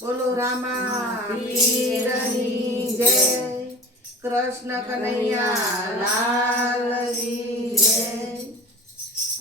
બોલો રામા પીરની જય, કૃષ્ણ કનૈયા લાલ કી જય।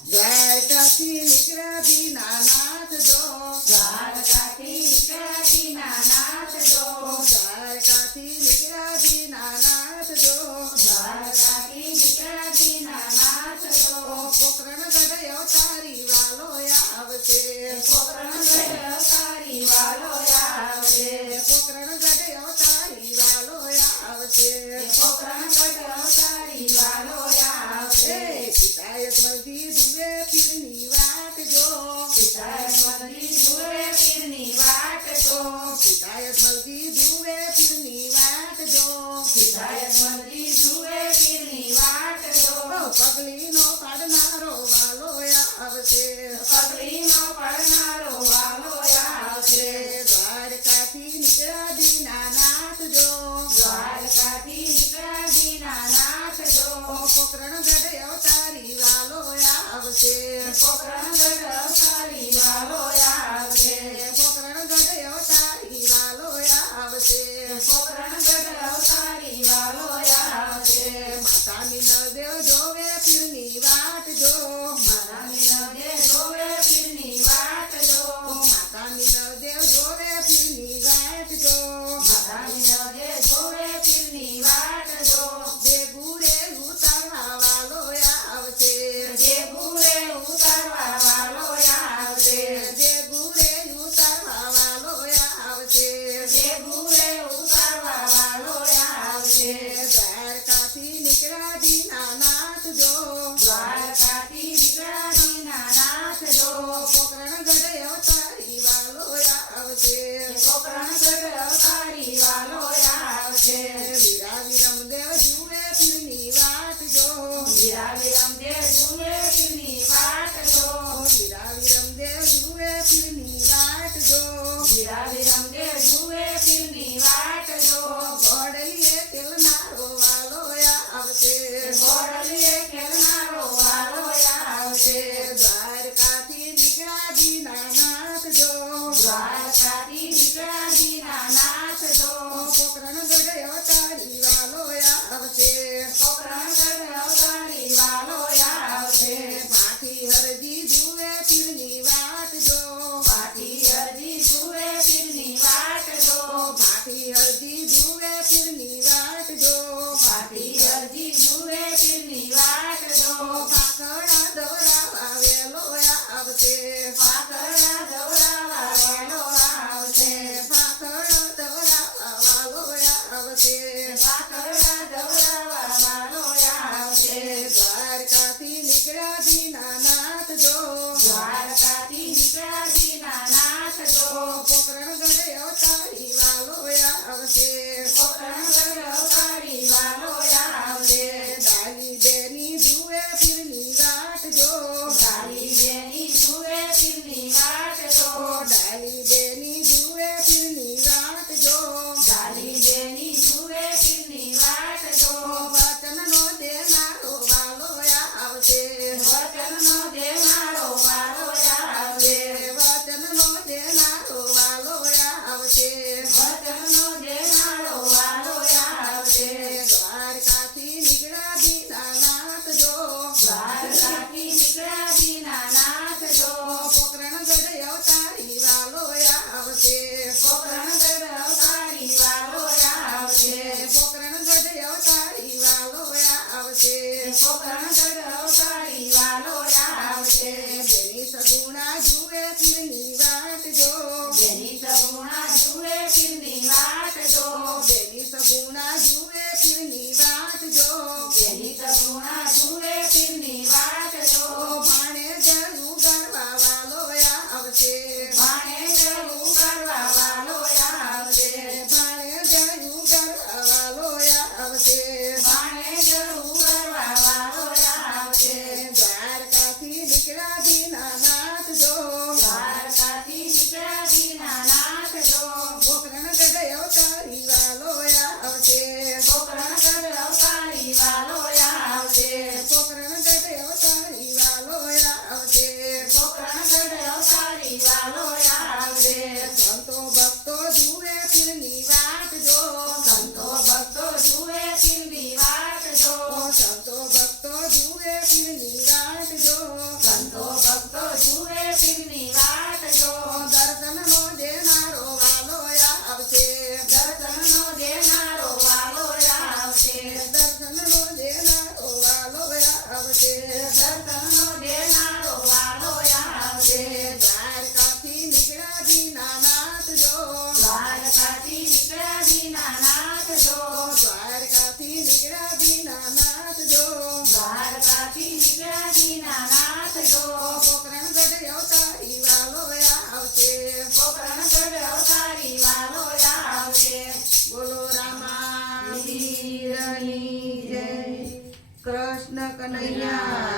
દ્વારકાથી નીકળ્યા દીનાનાથ જો, દ્વારકાથી નીકળ્યા દીનાનાથ જો, દ્વારકાથી નીકળ્યા દીનાનાથ જો, દ્વારકાથી નીકળ્યા દીનાનાથ જો, પોકરણ ગઢ અવતારી વાલો આવશે, પોકરણ ગઢ અવતારી વાલો આવશે, પોકરણ ગઢ અવતારી વાલો આવશે, પોકરણ ગઢ અવતારી વાલો આવશે। પિતાએ મલથી જુએ પીરની વાટ જો, પિતાએ મલથી જુએ પીરની વાટ જો, પિતાએ મલથી જુએ પીરની વાટ જો, પિતાએ મલથી જુએ પીરની વાટ જો, પગલીનો પાડનારો વાલો આવશે, પગલીનો પડનારો વાલો આવશે, દ્વારકાથી નીકળ્યા દીનાનાથ જો, દ્વારકાથી નીકળ્યા દીનાનાથ જો, પોકરણ ગઢ અવતારી વાલો આવશે, પોકરણ ગઢ અવતારી વાલો આવશે, પોકરણ ગઢ અવતારી વાલો આવશે, પોકરણ ગઢ અવતારી વાલો આવશે। માતાની નળદેવ જોવે પીરની વાટ જો, માતાની નળદેવ જોવે પીરની વાટ જો, માતાની નળદેવ જોવે પીરની વાટ જો, માતાની નળદેવ જોવે પીરની વાટ જો, જે ગુરે ઉતારવા વાલો આવશે, જે ગુરે ઉતારવા વાલો આવશે, જે ગુરે ઉતારવા વાલો આવશે, જે ગુરે ઉતારવા વાલો આવશે, દ્વારકાથી નીકળ્યા દીનાનાથ જો, દ્વારકાથી નીકળ્યા દીનાનાથ જો, પોકરણ ગઢ અવતારી વાલો આવશે, પોકરણ ગઢ અવતારી વાલો આવશે, વીરા વિરમદેવ જુએ પીરની વાટ જો, વીરા વિરમદેવ જુએ પીરની વાટ જો, વીરા વિરમદેવ જુએ પીરની વાટ જો, વીરા વિરમદેવ જુએ પીરની વાટ જો, ઘોડલીએ તેલનારો વાલો આવશે, ઘોડલીએ ખેલનારો વાલો આવશે, દ્વારકાથી નીકળ્યા દીનાનાથ જો, દ્વારકાથી નીકળ્યા દીનાનાથ જો, પોકરણ ગઢ અવતારી વાલો આવશે, પોકરણ ગઢ અવતારી વાલો આવશે, પાઠી હરજી જુએ પીરની વાટ જો, પાટી અરજી જુએ પીરની કનૈયા